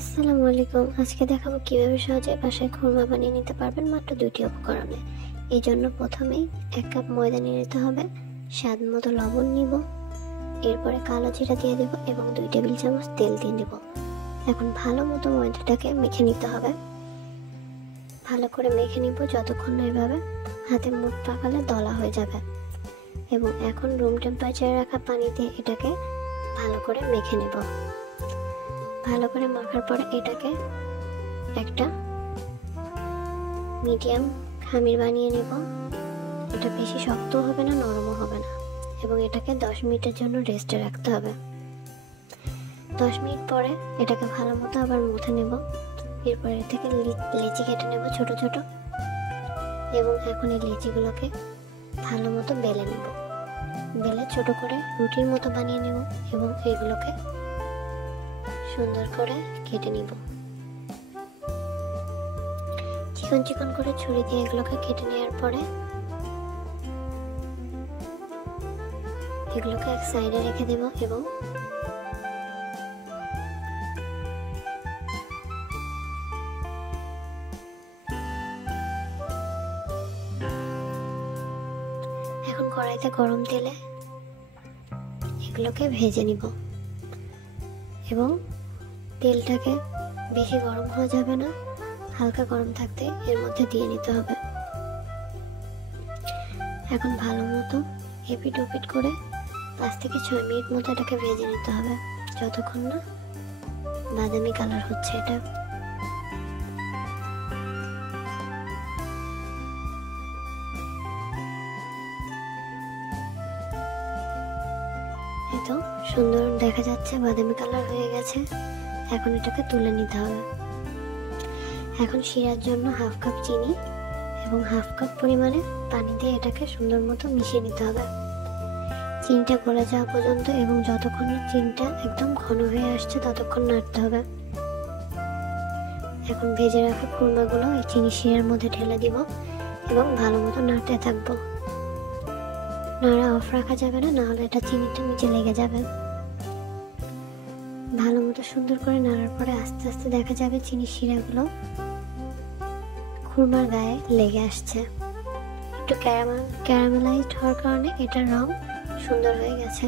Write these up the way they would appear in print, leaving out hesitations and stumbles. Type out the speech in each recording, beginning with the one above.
আসসালামু আলাইকুম। আজকে দেখাবো কিভাবে সহজে বাসায় খুরমা বানিয়ে নিতে পারবেন মাত্র 2টি উপকরণে। এই জন্য প্রথমেই 1 কাপ ময়দা নিয়ে নিতে হবে, স্বাদ মতো লবণ নিব, এরপরে কালো জিরা দিয়ে দেব এবং 2 টেবিল চামচ তেল দিয়ে দেব। এখন ভালো মতো ময়দাটাকে মেখে নিতে হবে। ভালো করে মেখে নিব যতক্ষণ না এভাবে হাতে মুঠ পাকালে দলা হয়ে যাবে। এবং এখন রুম টেম্পারেচারে রাখা পানি দিয়ে এটাকে ভালো করে মেখে নেব। ভালো করে মাখার পরে এটাকে একটা মিডিয়াম খামির বানিয়ে নেব। এটা বেশি শক্তও হবে না, নরমও হবে না। এবং এটাকে 10 মিনিটের জন্য রেস্টে রাখতে হবে। 10 মিনিট পরে এটাকে ভালো মতো আবার মুথে নেব। এরপর এর থেকে লেচি কেটে নেব ছোট ছোট। এবং এখন এই লেচিগুলোকে ভালো মতো বেলে নেব। বেলে ছোট করে রুটির মতো বানিয়ে নেব এবং এগুলোকে সুন্দর করে কেটে নিব। চিকন চিকন করে ছুরি দিয়ে এগুলোকে কেটে নেওয়ার পরে এগুলোকে এক সাইডে রেখে দেব এবং এখন কড়াইতে গরম তেলে এগুলোকে ভেজে নিব। এবং তেলটাকে বেশি গরম হওয়া যাবে না, হালকা গরম থাকতে এর মধ্যে দিয়ে নিতে হবে। এখন ভালো মতো এপিট ওপিট করে 5 থেকে 6 মিনিট মতো এটাকে ভেজে নিতে হবে, যতক্ষণ না বাদামি কালার হচ্ছে। এটা এতো সুন্দর দেখা যাচ্ছে, বাদামি কালার হয়ে গেছে। এখন এটাকে তুলে নিতে হবে। এখন শিরার জন্য 1/2 কাপ চিনি এবং 1/2 কাপ পরিমাণে পানি দিয়ে এটাকে সুন্দর মতো মিশিয়ে নিতে হবে। চিনিটা গলে যাওয়া পর্যন্ত এবং যতক্ষণ না চিনিটা একদম ঘন হয়ে আসছে ততক্ষণ নাড়তে হবে। এখন ভেজে রাখা খুরমাগুলো এই চিনি শিরার মধ্যে ঢেলে দিব এবং ভালো মতো নাড়তে থাকবো। নাড়া অফ রাখা যাবে না, নাহলে এটা চিনিটা নিচে লেগে যাবে। ভালো মতো সুন্দর করে নাড়ার পরে আস্তে আস্তে দেখা যাবে চিনির শিরাগুলো খুরমার গায়ে লেগে আসছে। একটু ক্যারামেলাইজড হওয়ার কারণে এটার রং সুন্দর হয়ে গেছে।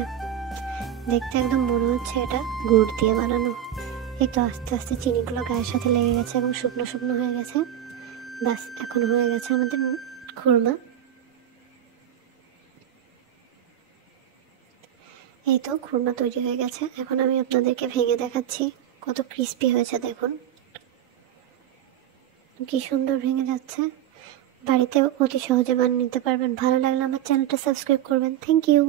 দেখতে একদম মনে হচ্ছে এটা গুড় দিয়ে বানানো। এই তো আস্তে আস্তে চিনিগুলো গায়ের সাথে লেগে গেছে এবং শুকনো শুকনো হয়ে গেছে। ব্যাস, এখন হয়ে গেছে আমাদের খুরমা। এই তো খুরমা তৈরি হয়ে গেছে। এখন আমি আপনাদেরকে ভেঙে দেখাচ্ছি কত ক্রিস্পি হয়েছে। দেখুন কি সুন্দর ভেঙে যাচ্ছে। বাড়িতে অতি সহজে বানিয়ে নিতে পারবেন। ভালো লাগলে আমার চ্যানেলটা সাবস্ক্রাইব করবেন। Thank you.